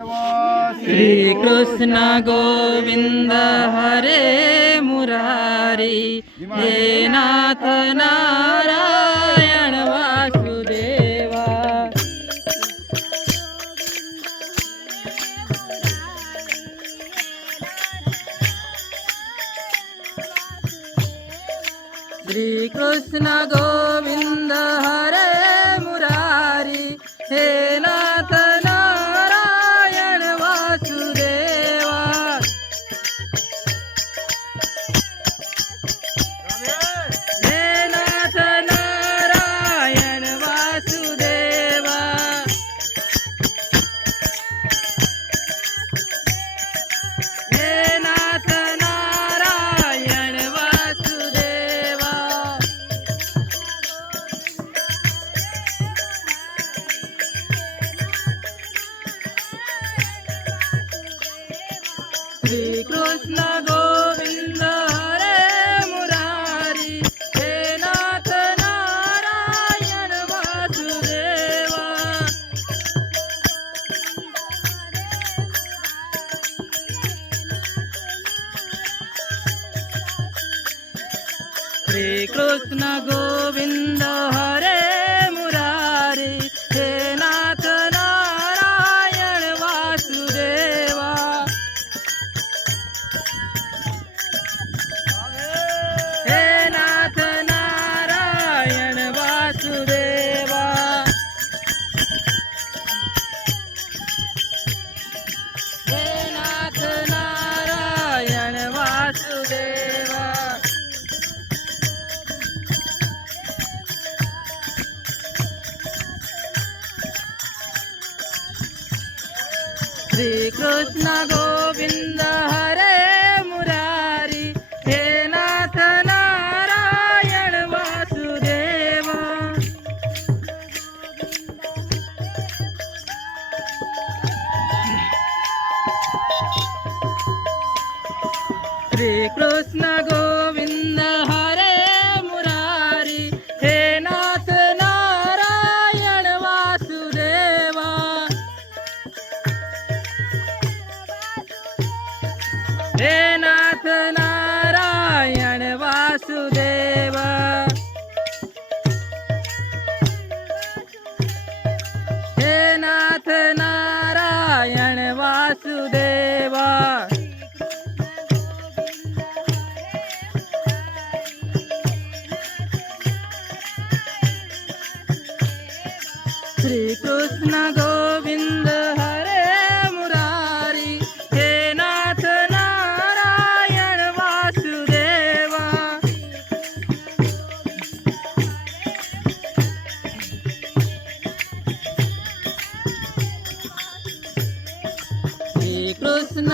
श्री कृष्ण गोविंद हरे मुरारी, हे नाथ नारायण वासुदेवा। श्री कृष्ण गोविंद हरे मुरारी, हे नाथ नारायण वासुदेवा। हे नाथ नारायण वासुदेवा। हे नाथ नारायण वासुदेवा। श्री कृष्ण गोविंद हरे मुरारी, हे नाथ नारायण वासुदेवा। श्री कृष्ण गोविंद हरे मुरारी, हे नाथ नारायण वासुदेवा। हे नाथ नारायण वासुदेवा। हे नाथ नारायण वासुदेवा। श्री कृष्ण गोविंद हरे मुरारी, हे नाथ नारायण वासुदेवा। श्री कृष्ण गोविंद हरे मुरारी, हे नाथ नारायण वासुदेवा। हे नाथ नारायण वासुदेवा। हे नाथ नारायण वासुदेवा। श्री कृष्ण गोविंद हरे मुरारी, हे नाथ नारायण वासुदेवा। श्री कृष्ण